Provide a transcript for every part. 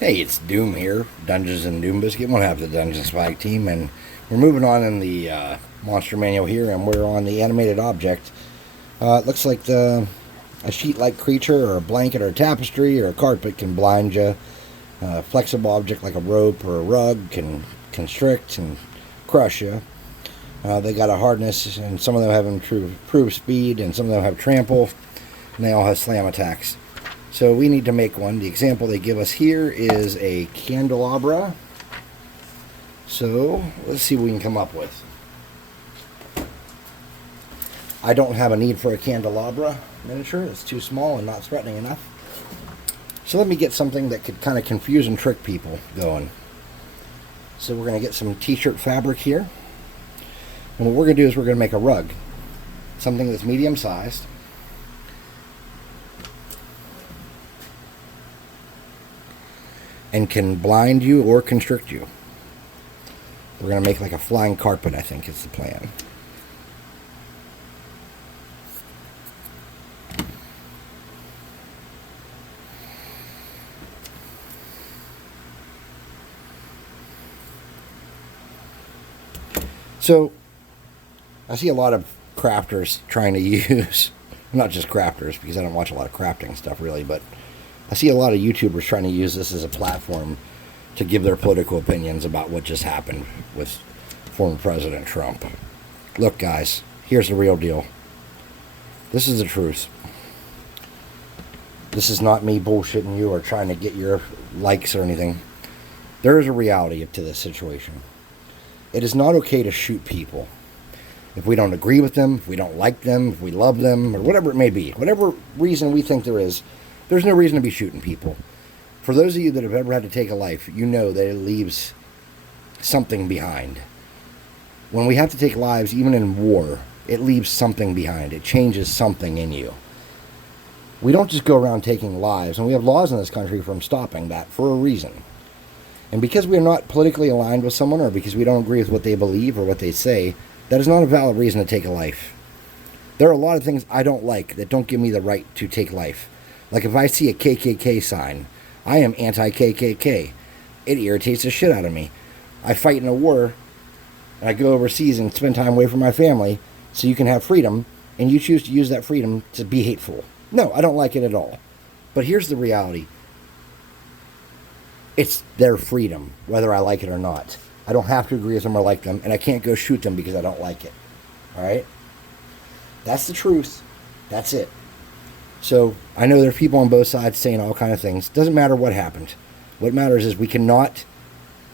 Hey, it's Doom here, Dungeons and Doom Biscuit. We'll have the Dungeon Spike team, and we're moving on in the monster manual here, and we're on the animated object. It looks like a sheet-like creature, or a blanket, or a tapestry, or a carpet can blind you. A flexible object like a rope or a rug can constrict and crush you. They got a hardness, and some of them have improved speed, and some of them have trample, and they all have slam attacks. So we need to make one. The example they give us here is a candelabra. So let's see what we can come up with. I don't have a need for a candelabra miniature. It's too small and not threatening enough. So let me get something that could kind of confuse and trick people going. So we're going to get some t-shirt fabric here. And what we're going to do is we're going to make a rug. Something that's medium sized. And can blind you or constrict you. We're going to make like a flying carpet, I think is the plan. So, I see a lot of crafters trying to use, not just crafters, because I don't watch a lot of crafting stuff really, but I see a lot of YouTubers trying to use this as a platform to give their political opinions about what just happened with former President Trump. Look, guys, here's the real deal. This is the truth. This is not me bullshitting you or trying to get your likes or anything. There is a reality to this situation. It is not okay to shoot people. If we don't agree with them, if we don't like them, if we love them, or whatever it may be, whatever reason we think there is, there's no reason to be shooting people. For those of you that have ever had to take a life, you know that it leaves something behind. When we have to take lives, even in war, it leaves something behind. It changes something in you. We don't just go around taking lives, and we have laws in this country from stopping that for a reason. And because we are not politically aligned with someone, or because we don't agree with what they believe or what they say, that is not a valid reason to take a life. There are a lot of things I don't like that don't give me the right to take life. Like if I see a KKK sign, I am anti-KKK. It irritates the shit out of me. I fight in a war, and I go overseas and spend time away from my family so you can have freedom, and you choose to use that freedom to be hateful. No, I don't like it at all. But here's the reality. It's their freedom, whether I like it or not. I don't have to agree with them or like them, and I can't go shoot them because I don't like it. All right? That's the truth. That's it. So I know there's people on both sides saying all kind of things. Doesn't matter what happened. What matters is we cannot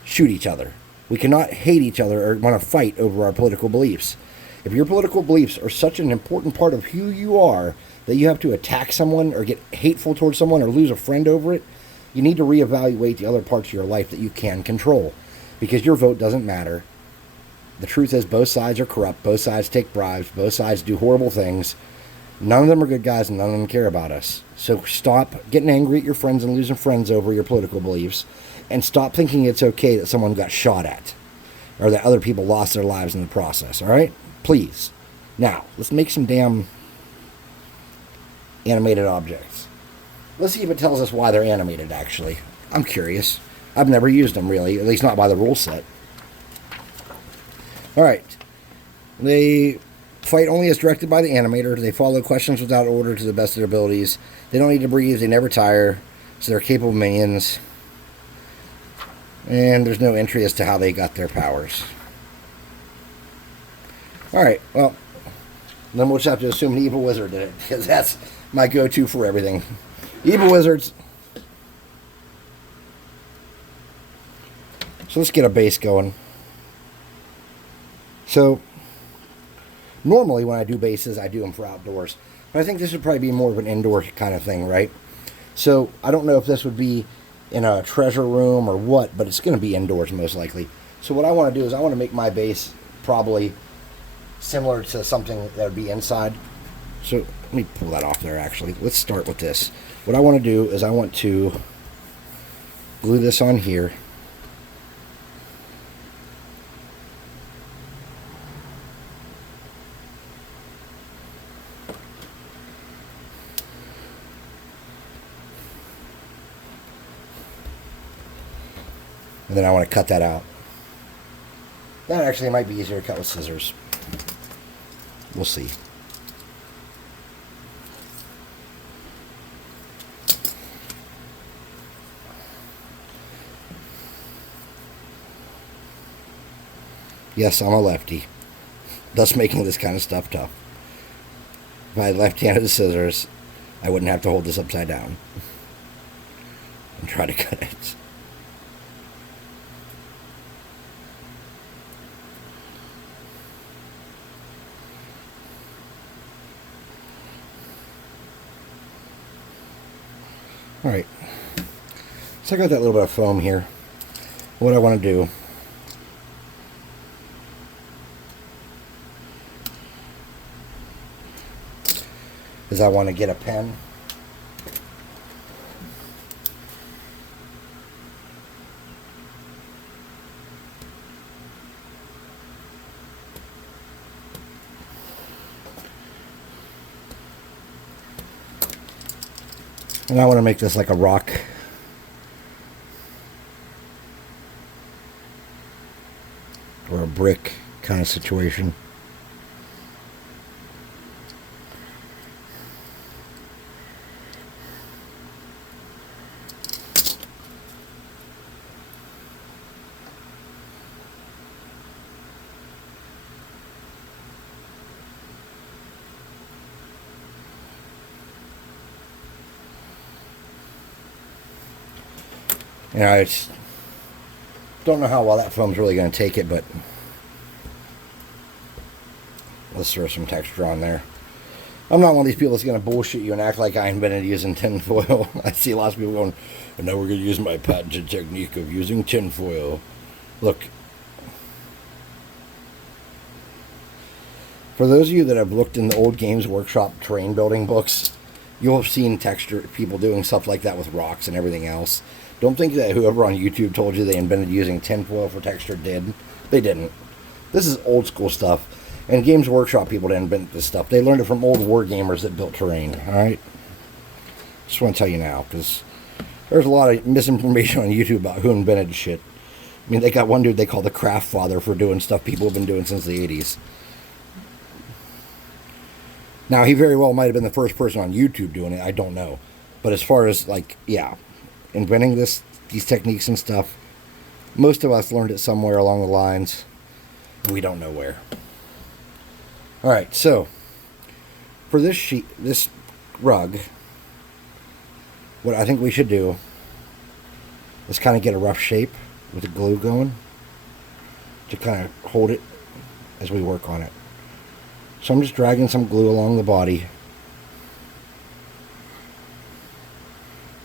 shoot each other. We cannot hate each other or want to fight over our political beliefs. If your political beliefs are such an important part of who you are that you have to attack someone or get hateful towards someone or lose a friend over it, you need to reevaluate the other parts of your life that you can control, because your vote doesn't matter. The truth is both sides are corrupt. Both sides take bribes. Both sides do horrible things. None of them are good guys, and none of them care about us. So stop getting angry at your friends and losing friends over your political beliefs, and stop thinking it's okay that someone got shot at or that other people lost their lives in the process, all right? Please. Now, let's make some damn animated objects. Let's see if it tells us why they're animated, actually. I'm curious. I've never used them, really, at least not by the rule set. All right. They fight only as directed by the animator. They follow questions without order to the best of their abilities. They don't need to breathe. They never tire. So they're capable minions. And there's no entry as to how they got their powers. Alright, well, then we'll just have to assume an evil wizard did it, because that's my go-to for everything. Evil wizards. So let's get a base going. So normally when I do bases, I do them for outdoors. But I think this would probably be more of an indoor kind of thing, right? So I don't know if this would be in a treasure room or what, but it's going to be indoors most likely. So what I want to do is I want to make my base probably similar to something that would be inside. So let me pull that off there, actually. Let's start with this. What I want to do is I want to glue this on here. And then I want to cut that out. That actually might be easier to cut with scissors. We'll see. Yes, I'm a lefty, thus making this kind of stuff tough. If I had left-handed scissors, I wouldn't have to hold this upside down and try to cut it. Alright, so I got that little bit of foam here. What I want to do is I want to get a pen. And I want to make this like a rock. Or a brick kind of situation. You know, I don't know how well that foam's really going to take it, but let's throw some texture on there. I'm not one of these people that's going to bullshit you and act like I invented using tin foil. I see lots of people going, and now we're going to use my patented technique of using tin foil. Look, for those of you that have looked in the old Games Workshop terrain building books, you'll have seen people doing stuff like that with rocks and everything else. Don't think that whoever on YouTube told you they invented using tinfoil for texture did. They didn't. This is old school stuff. And Games Workshop people didn't invent this stuff. They learned it from old war gamers that built terrain. Alright? Just want to tell you now, because there's a lot of misinformation on YouTube about who invented shit. I mean, they got one dude they call the Craft Father for doing stuff people have been doing since the 80s. Now, he very well might have been the first person on YouTube doing it. I don't know. But as far as, like, yeah, inventing these techniques and stuff, most of us learned it somewhere along the lines. We don't know where. Alright, so, for this rug, what I think we should do is kind of get a rough shape with the glue going to kind of hold it as we work on it. So I'm just dragging some glue along the body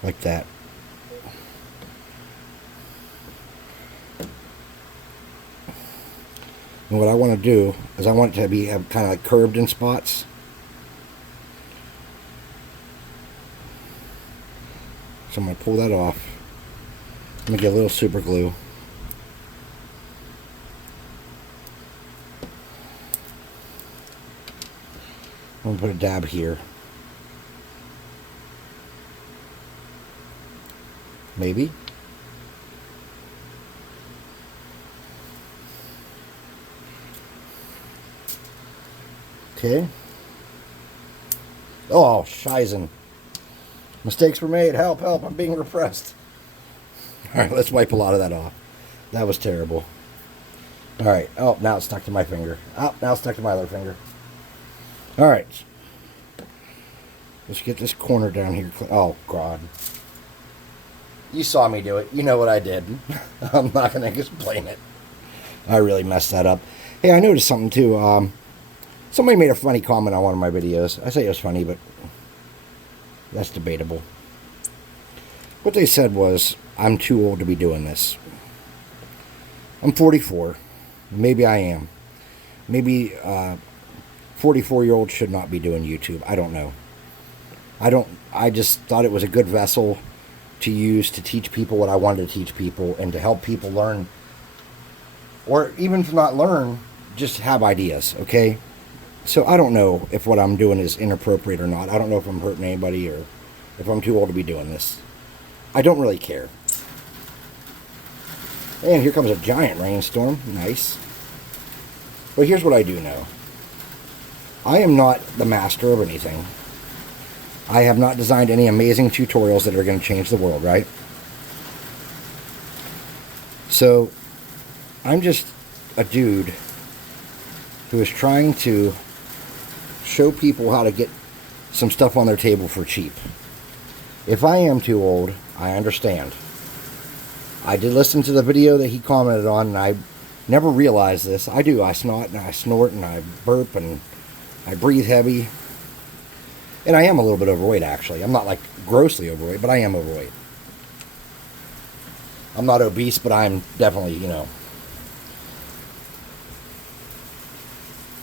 like that. And what I want to do is I want it to have kind of like curved in spots. So I'm going to pull that off. I'm going to get a little super glue. I'm going to put a dab here. Maybe. Okay. Oh, shizen. Mistakes were made. Help, help. I'm being repressed. Alright, let's wipe a lot of that off. That was terrible. Alright. Oh, now it's stuck to my finger. Oh, now it's stuck to my other finger. Alright. Let's get this corner down here. Oh, God. You saw me do it. You know what I did. I'm not going to explain it. I really messed that up. Hey, I noticed something, too. Somebody made a funny comment on one of my videos. I say it was funny, but that's debatable. What they said was, I'm too old to be doing this. I'm 44. Maybe I am. Maybe 44-year-olds should not be doing YouTube. I don't know. I just thought it was a good vessel to use to teach people what I wanted to teach people and to help people learn. Or even to not learn, just have ideas, okay? So I don't know if what I'm doing is inappropriate or not. I don't know if I'm hurting anybody or if I'm too old to be doing this. I don't really care. And here comes a giant rainstorm. Nice. But here's what I do know. I am not the master of anything. I have not designed any amazing tutorials that are going to change the world, right? So, I'm just a dude who is trying to show people how to get some stuff on their table for cheap. If I am too old, I understand. I did listen to the video that he commented on, and I never realized this. I do. I snot and I snort and I burp and I breathe heavy. And I am a little bit overweight, actually. I'm not like grossly overweight, but I am overweight. I'm not obese, but I'm definitely,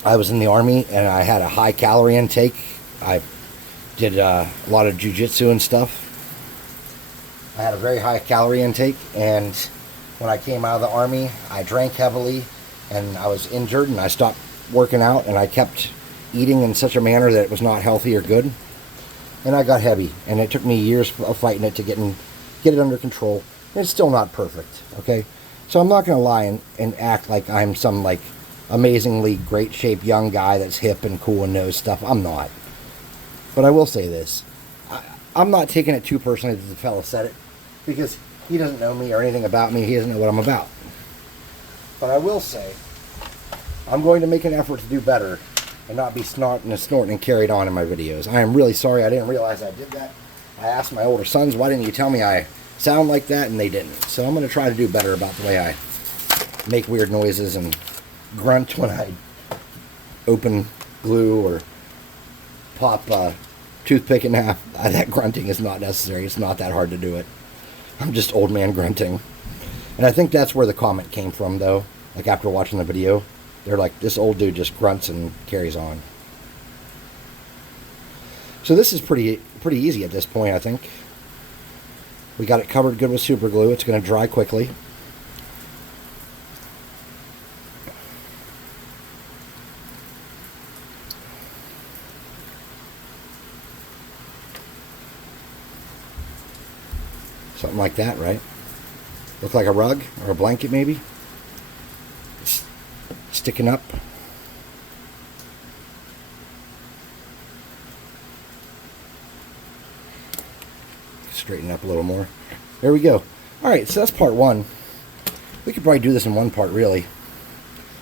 I was in the Army and I had a high calorie intake. I did a lot of jiu-jitsu and stuff. I had a very high calorie intake, and when I came out of the Army, I drank heavily and I was injured and I stopped working out and I kept eating in such a manner that it was not healthy or good. And I got heavy, and it took me years of fighting it to get it under control. And it's still not perfect, okay? So I'm not going to lie and act like I'm some like amazingly great shape young guy that's hip and cool and knows stuff. I'm not. But I will say this. I'm not taking it too personally that the fella said it, because he doesn't know me or anything about me. He doesn't know what I'm about. But I will say, I'm going to make an effort to do better and not be snorting and carried on in my videos. I am really sorry. I didn't realize I did that. I asked my older sons, why didn't you tell me I sound like that? And they didn't. So I'm going to try to do better about the way I make weird noises and grunt when I open glue or pop a toothpick in half. That grunting is not necessary. It's not that hard to do it. I'm just old man grunting. And I think that's where the comment came from, though. Like, after watching the video, they're like, this old dude just grunts and carries on. So this is pretty easy at this point, I think. We got it covered good with super glue. It's going to dry quickly. Something like that, right? Look like a rug or a blanket, maybe. Sticking up. Straighten up a little more. There we go. Alright, so that's part one. We could probably do this in one part, really.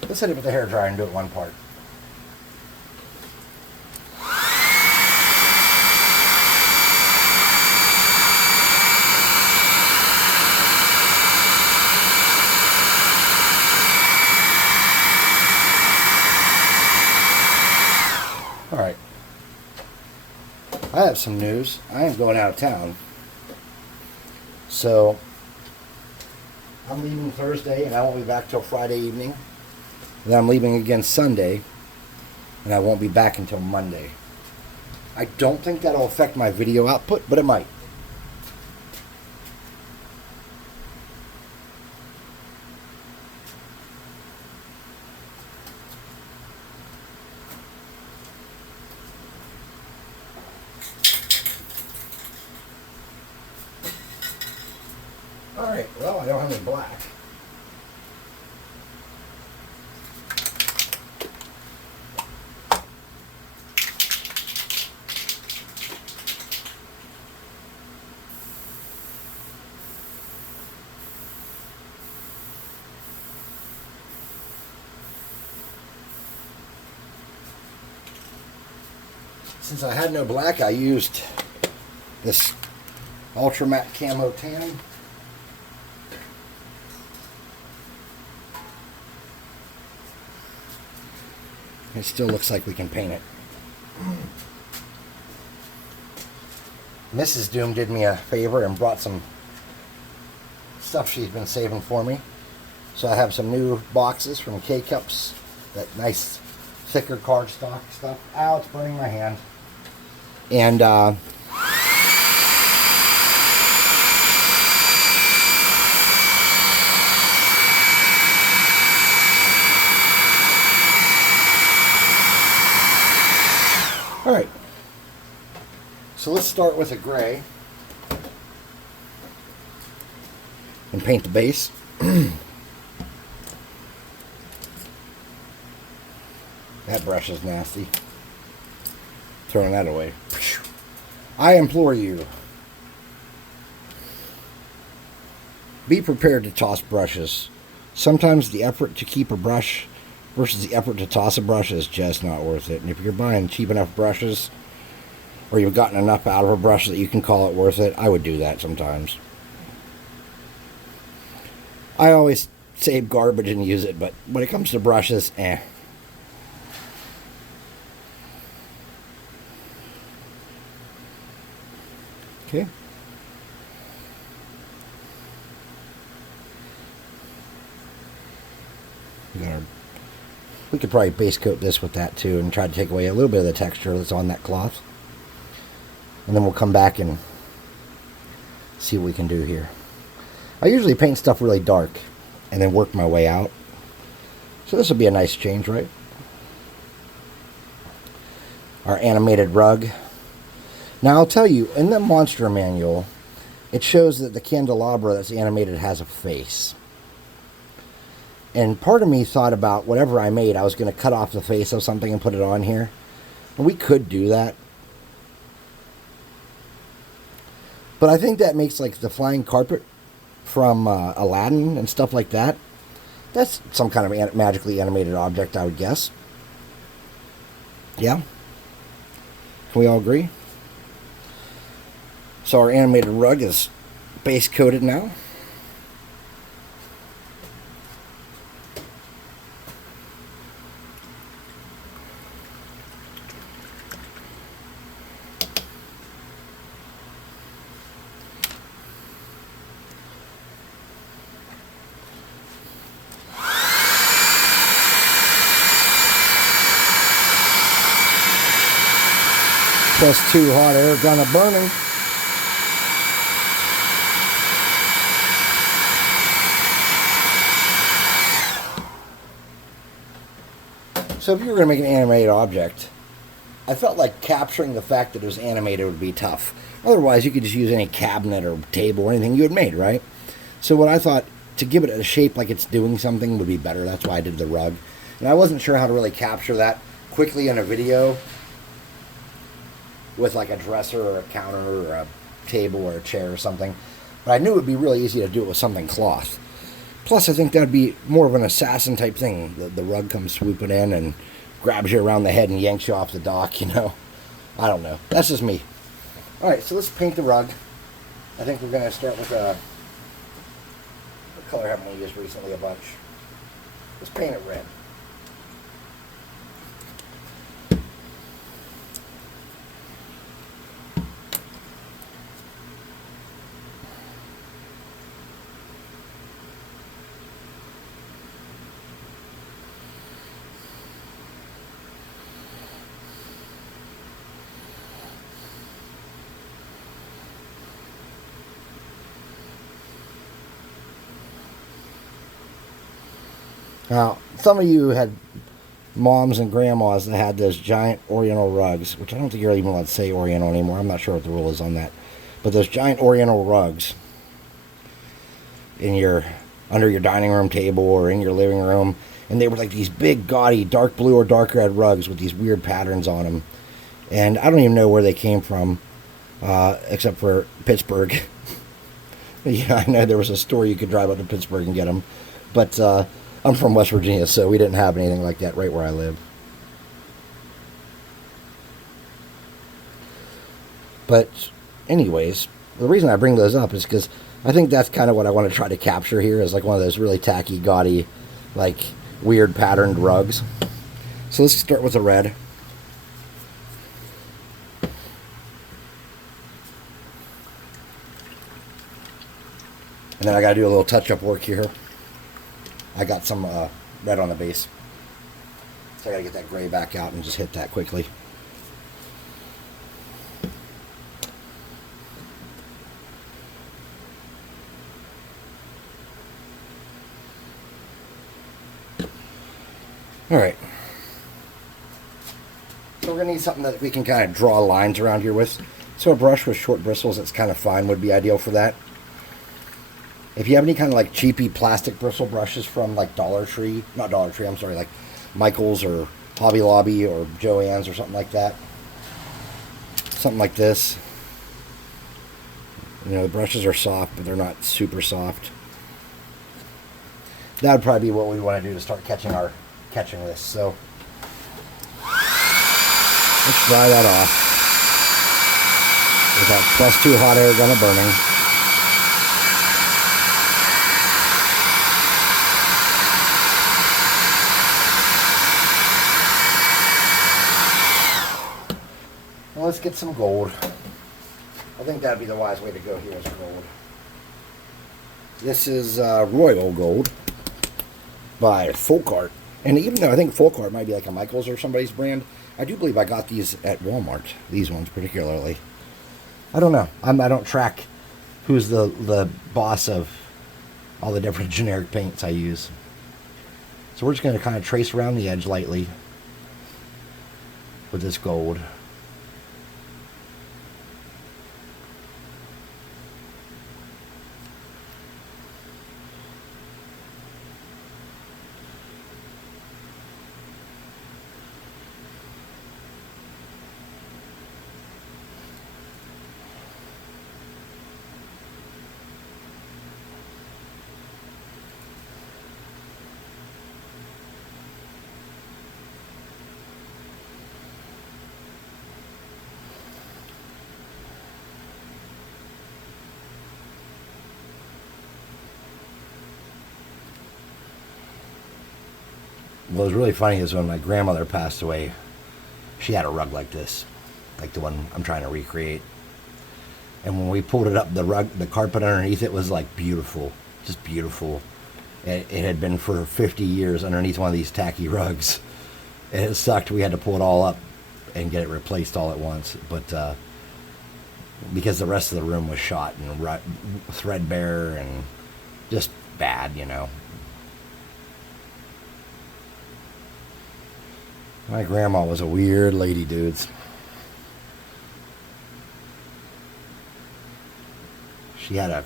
Let's hit it with the hairdryer and do it one part. Alright. I have some news. I am going out of town. So, I'm leaving Thursday and I won't be back till Friday evening. And then I'm leaving again Sunday and I won't be back until Monday. I don't think that'll affect my video output, but it might. Alright, well, I don't have any black. Since I had no black, I used this Ultra Matte Camo Tanning. It still looks like we can paint it. Mrs. Doom did me a favor and brought some stuff she's been saving for me. So I have some new boxes from K-Cups. That nice, thicker cardstock stuff. Ow, it's burning my hand. And, alright, so let's start with a gray and paint the base. That brush is nasty. Throwing that away. I implore you, be prepared to toss brushes. Sometimes the effort to keep a brush versus the effort to toss a brush is just not worth it. And if you're buying cheap enough brushes, or you've gotten enough out of a brush that you can call it worth it, I would do that sometimes. I always save garbage and use it, but when it comes to brushes, Okay. We could probably base coat this with that too and try to take away a little bit of the texture that's on that cloth. And then we'll come back and see what we can do here. I usually paint stuff really dark and then work my way out. So this will be a nice change, right? Our animated rug. Now I'll tell you, in the monster manual, it shows that the candelabra that's animated has a face. And part of me thought about whatever I made, I was going to cut off the face of something and put it on here. And we could do that. But I think that makes like the flying carpet from Aladdin and stuff like that. That's some kind of magically animated object, I would guess. Yeah? Can we all agree? So our animated rug is base coated now. Plus 2 hot air gun of burning. So if you were going to make an animated object, I felt like capturing the fact that it was animated would be tough. Otherwise, you could just use any cabinet or table or anything you had made, right? So what I thought, to give it a shape like it's doing something would be better. That's why I did the rug. And I wasn't sure how to really capture that quickly in a video with like a dresser or a counter or a table or a chair or something. But I knew it would be really easy to do it with something cloth. Plus, I think that would be more of an assassin type thing. The rug comes swooping in and grabs you around the head and yanks you off the dock, you know. I don't know. That's just me. Alright, so let's paint the rug. I think we're going to start with what color haven't we used recently a bunch? Let's paint it red. Now, some of you had moms and grandmas that had those giant Oriental rugs, which I don't think you're even allowed to say Oriental anymore. I'm not sure what the rule is on that. But those giant Oriental rugs under your dining room table or in your living room. And they were like these big, gaudy, dark blue or dark red rugs with these weird patterns on them. And I don't even know where they came from, except for Pittsburgh. Yeah, I know there was a store you could drive up to Pittsburgh and get them. But I'm from West Virginia, so we didn't have anything like that right where I live. But anyways, the reason I bring those up is because I think that's kind of what I want to try to capture here, is like one of those really tacky, gaudy, like weird patterned rugs. So let's start with the red. And then I got to do a little touch-up work here. I got some red on the base. So I got to get that gray back out and just hit that quickly. Alright. So we're going to need something that we can kind of draw lines around here with. So a brush with short bristles that's kind of fine would be ideal for that. If you have any kind of like cheapy plastic bristle brushes from like Dollar Tree, not Dollar Tree, I'm sorry, like Michael's or Hobby Lobby or Joann's or something like that. Something like this. You know, the brushes are soft, but they're not super soft. That would probably be what we want to do to start catching this. So let's dry that off with that +2 hot air gun burning. Well, let's get some gold. I think that'd be the wise way to go here is gold. This is Royal Gold by Folk Art. And even though I think Folk Art might be like a Michaels or somebody's brand, I do believe I got these at Walmart. These ones particularly. I don't know. I don't track who's the boss of all the different generic paints I use. So we're just going to kind of trace around the edge lightly with this gold. What was really funny is when my grandmother passed away, she had a rug like this, like the one I'm trying to recreate. And when we pulled it up, the carpet underneath it was like beautiful, just beautiful. It had been for 50 years underneath one of these tacky rugs. And it sucked. We had to pull it all up and get it replaced all at once. But because the rest of the room was shot and threadbare and just bad, you know. My grandma was a weird lady, dudes. She had a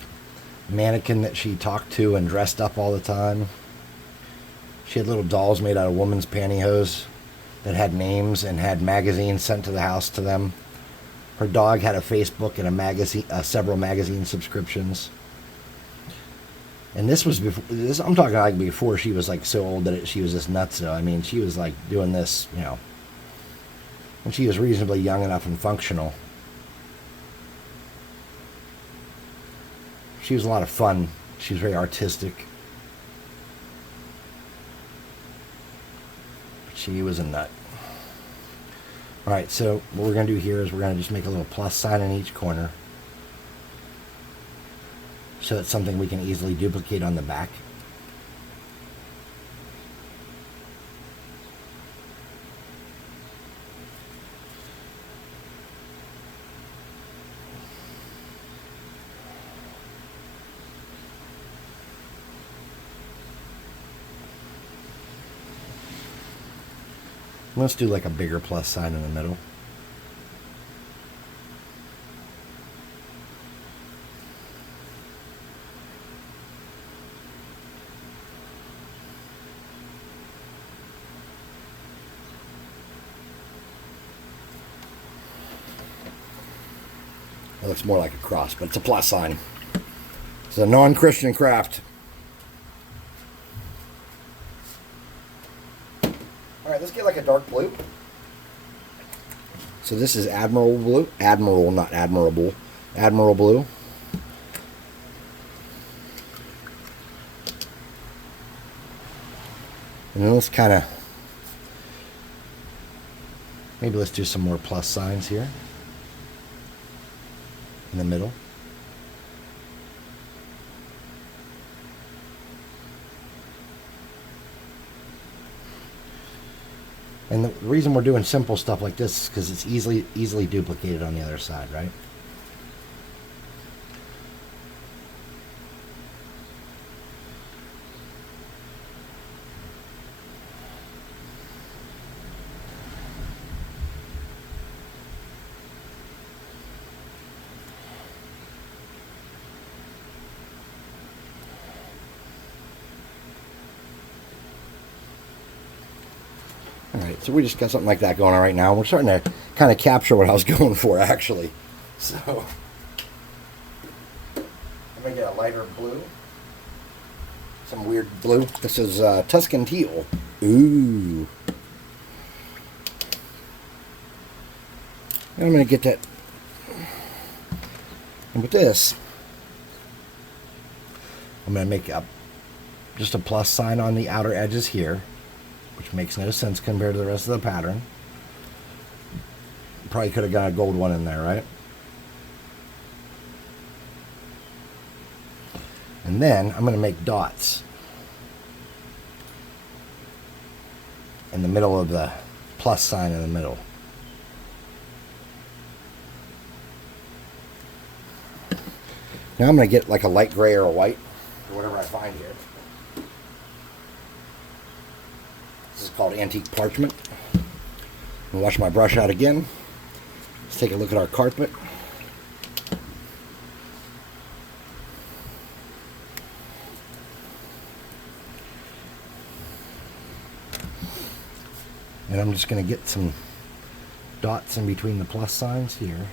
mannequin that she talked to and dressed up all the time. She had little dolls made out of women's pantyhose that had names and had magazines sent to the house to them. Her dog had a Facebook and a magazine, several magazine subscriptions. And this was before. I'm talking like before she was like so old that she was just nuts. So I mean, she was like doing this, you know, when she was reasonably young enough and functional. She was a lot of fun. She was very artistic. But she was a nut. All right, so what we're going to do here is we're going to just make a little plus sign in each corner. So it's something we can easily duplicate on the back. Let's do like a bigger plus sign in the middle. It looks more like a cross, but it's a plus sign. It's a non-Christian craft. All right, let's get like a dark blue. So this is Admiral Blue. Admiral, not admirable. Admiral Blue. And then let's kind of, maybe let's do some more plus signs here in the middle. And the reason we're doing simple stuff like this is because it's easily duplicated on the other side, right? Alright, so we just got something like that going on right now. We're starting to kind of capture what I was going for, actually. So, I'm going to get a lighter blue. Some weird blue. This is Tuscan teal. Ooh. And I'm going to get that. And with this, I'm going to make up just a plus sign on the outer edges here, which makes no sense compared to the rest of the pattern. Probably could have got a gold one in there, right? And then I'm going to make dots in the middle of the plus sign in the middle. Now I'm going to get like a light gray or a white, or whatever I find here. This is called antique parchment. I'm going to wash my brush out again. Let's take a look at our carpet. And I'm just going to get some dots in between the plus signs here.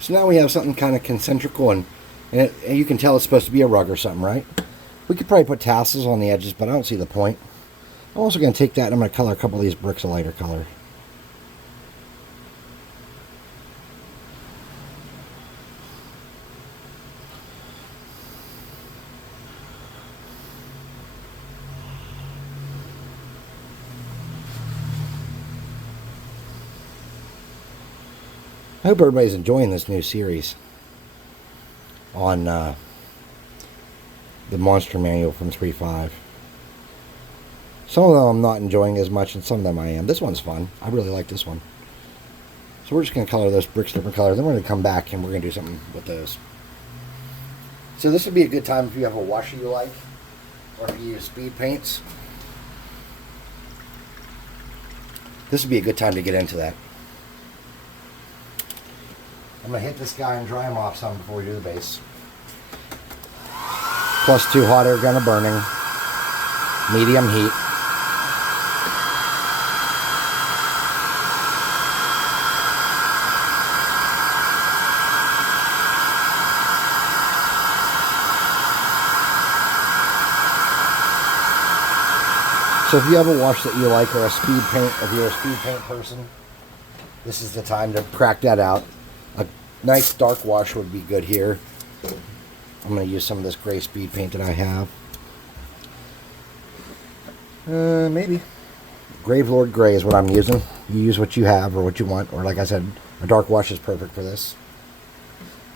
So now we have something kind of concentrical, and you can tell it's supposed to be a rug or something, right? We could probably put tassels on the edges, but I don't see the point. I'm also going to take that and I'm going to color a couple of these bricks a lighter color. I hope everybody's enjoying this new series on the Monster Manual from 3.5. Some of them I'm not enjoying as much, and some of them I am. This one's fun. I really like this one. So we're just going to color those bricks different colors. Then we're going to come back and we're going to do something with those. So this would be a good time if you have a washer you like, or if you use speed paints. This would be a good time to get into that. I'm going to hit this guy and dry him off some before we do the base. +2 hot air gun of burning. Medium heat. So if you have a wash that you like, or a speed paint, if you're a speed paint person, this is the time to crack that out. A nice dark wash would be good here. I'm going to use some of this gray speed paint that I have. Maybe. Gravelord Gray is what I'm using. You use what you have or what you want. Or like I said, a dark wash is perfect for this.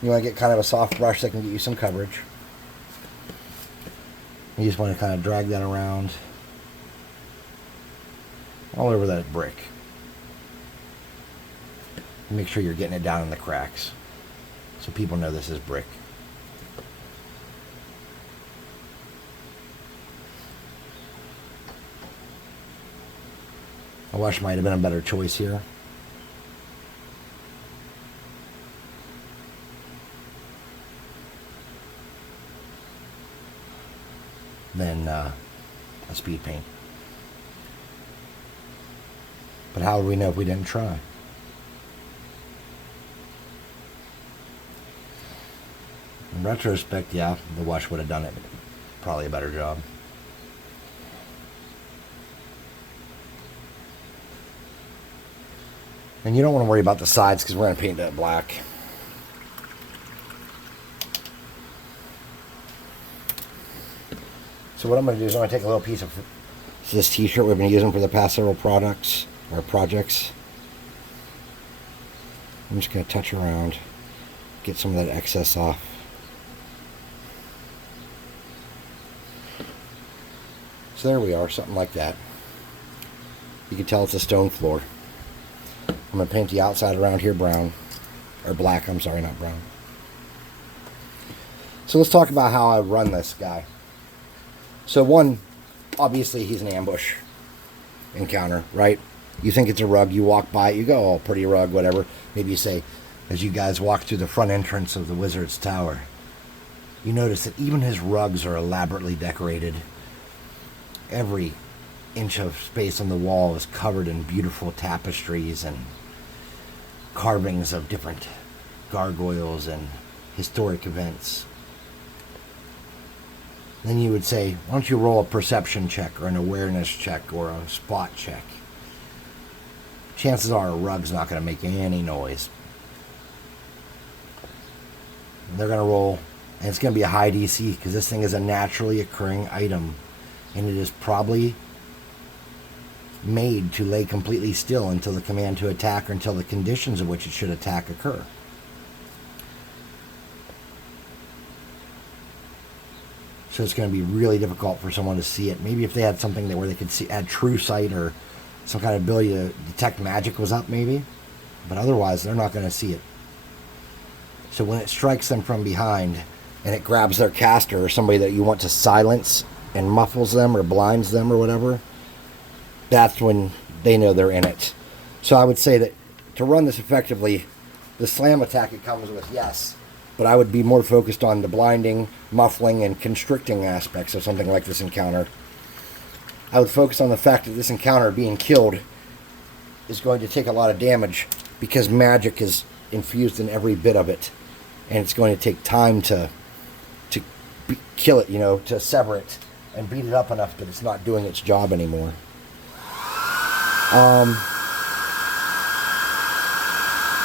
You want to get kind of a soft brush that can get you some coverage. You just want to kind of drag that around all over that brick. Make sure you're getting it down in the cracks so people know this is brick. A wash might have been a better choice here. Than a speed paint. But how would we know if we didn't try? In retrospect, yeah, the wash would have done it. Probably a better job. And you don't want to worry about the sides because we're going to paint that black. So what I'm going to do is I'm going to take a little piece of this t-shirt we've been using for the past several products or projects. I'm just going to touch around. get some of that excess off. So there we are, something like that. You can tell it's a stone floor. I'm going to paint the outside around here brown. Or black, I'm sorry, not brown. So let's talk about how I run this guy. So one, obviously he's an ambush encounter, right? You think it's a rug, you walk by it, you go, oh, pretty rug, whatever. Maybe you say, as you guys walk through the front entrance of the Wizard's Tower, you notice that even his rugs are elaborately decorated. Every inch of space on the wall is covered in beautiful tapestries and carvings of different gargoyles and historic events. Then you would say, why don't you roll a perception check or an awareness check or a spot check? Chances are a rug's not going to make any noise. They're going to roll, and it's going to be a high DC because this thing is a naturally occurring item. And it is probably made to lay completely still until the command to attack or until the conditions of which it should attack occur. So it's going to be really difficult for someone to see it. Maybe if they had something where they could see, add true sight or some kind of ability to detect magic was up maybe. But otherwise, they're not going to see it. So when it strikes them from behind and it grabs their caster or somebody that you want to silence and muffles them or blinds them or whatever, that's when they know they're in it. So I would say that to run this effectively, the slam attack it comes with, yes, but I would be more focused on the blinding, muffling, and constricting aspects of something like this encounter. I would focus on the fact that this encounter being killed is going to take a lot of damage because magic is infused in every bit of it, and it's going to take time to kill it, to sever it and beat it up enough that it's not doing its job anymore.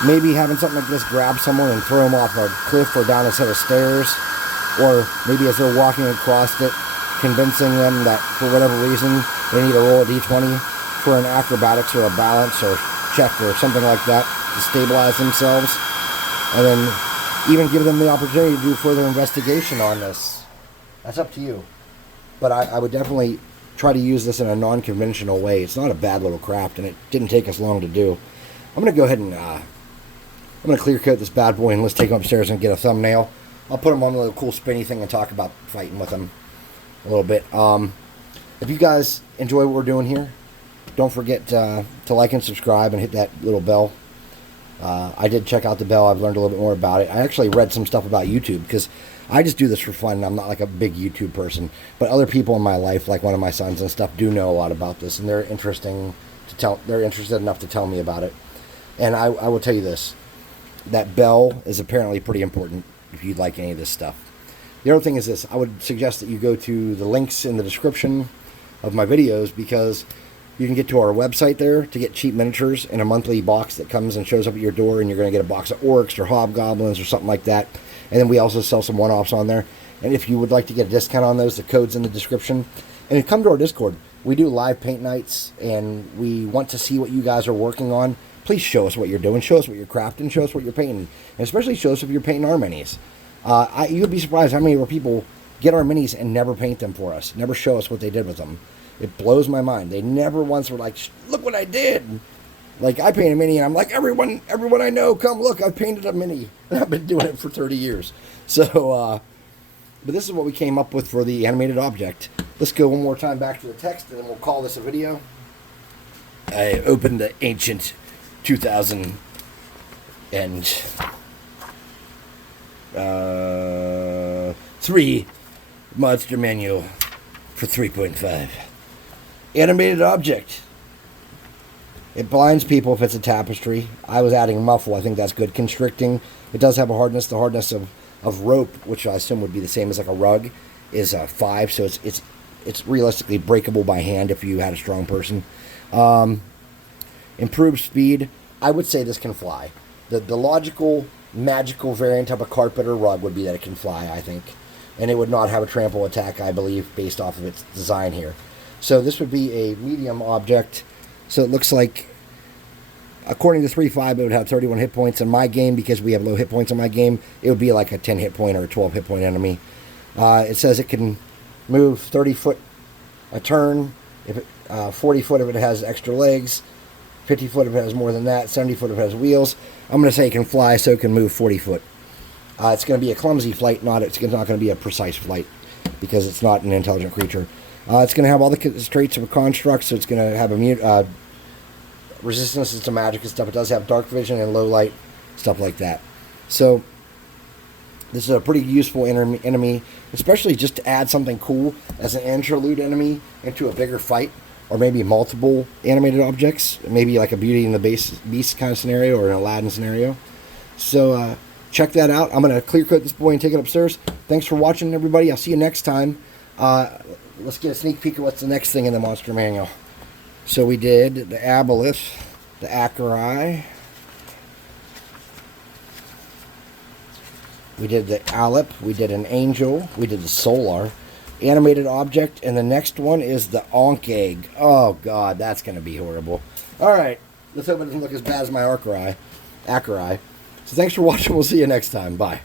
Maybe having something like this grab someone and throw them off a cliff or down a set of stairs, or maybe as they're walking across it, convincing them that for whatever reason they need to roll a d20 for an acrobatics or a balance or check or something like that to stabilize themselves, and then even give them the opportunity to do further investigation on this. That's up to you. But I would definitely try to use this in a non-conventional way. It's not a bad little craft, and it didn't take us long to do. I'm going to go ahead and I'm going to clear coat this bad boy, and let's take him upstairs and get a thumbnail. I'll put him on a little cool spinny thing and talk about fighting with him a little bit. If you guys enjoy what we're doing here, don't forget to like and subscribe and hit that little bell. I did check out the bell. I've learned a little bit more about it. I actually read some stuff about YouTube because I just do this for fun. I'm not like a big YouTube person, but other people in my life, like one of my sons and stuff, do know a lot about this, and they're interested enough to tell me about it. And I will tell you this, that bell is apparently pretty important if you'd like any of this stuff. The other thing is this, I would suggest that you go to the links in the description of my videos, because you can get to our website there to get cheap miniatures in a monthly box that comes and shows up at your door, and you're going to get a box of orcs or hobgoblins or something like that. And then we also sell some one-offs on there. And if you would like to get a discount on those, the code's in the description. And come to our Discord. We do live paint nights, and we want to see what you guys are working on. Please show us what you're doing. Show us what you're crafting. Show us what you're painting. And especially show us if you're painting our minis. You'd be surprised how many of our people get our minis and never paint them for us. Never show us what they did with them. It blows my mind. They never once were like, look what I did. Like, I paint a mini, and I'm like, everyone I know, come look, I've painted a mini. I've been doing it for 30 years. So, but this is what we came up with for the animated object. Let's go one more time back to the text, and then we'll call this a video. I opened the ancient 2003 monster manual for 3.5. Animated object. It blinds people if it's a tapestry. I was adding muffle. I think that's good. Constricting. It does have a hardness. The hardness of rope, which I assume would be the same as like a rug, is 5. So it's realistically breakable by hand if you had a strong person. Improved speed. I would say this can fly. The logical, magical variant of a carpet or rug would be that it can fly, I think. And it would not have a trample attack, I believe, based off of its design here. So this would be a medium object. So it looks like according to 3.5, it would have 31 hit points. In my game, because we have low hit points in my game, it would be like a 10 hit point or a 12 hit point enemy. It says it can move 30 foot a turn, if it, 40 foot if it has extra legs, 50 foot if it has more than that, 70 foot if it has wheels. I'm going to say it can fly, so it can move 40 foot. It's going to be a clumsy flight, it's not going to be a precise flight, because it's not an intelligent creature. It's going to have all the traits of a construct, so it's going to have resistance to magic and stuff. It does have dark vision and low light, stuff like that. So this is a pretty useful enemy, especially just to add something cool as an interlude enemy into a bigger fight, or maybe multiple animated objects, maybe like a Beauty and the Beast kind of scenario, or an Aladdin scenario. So check that out. I'm going to clear coat this boy and take it upstairs. Thanks for watching, everybody. I'll see you next time. Let's get a sneak peek at what's the next thing in the monster manual. So we did the Aboleth, the Acherai, we did the Alep, we did an Angel, we did the Solar, animated object, and the next one is the Ankh Egg. Oh god, that's going to be horrible. Alright, let's hope it doesn't look as bad as my Acherai. So thanks for watching, we'll see you next time, bye.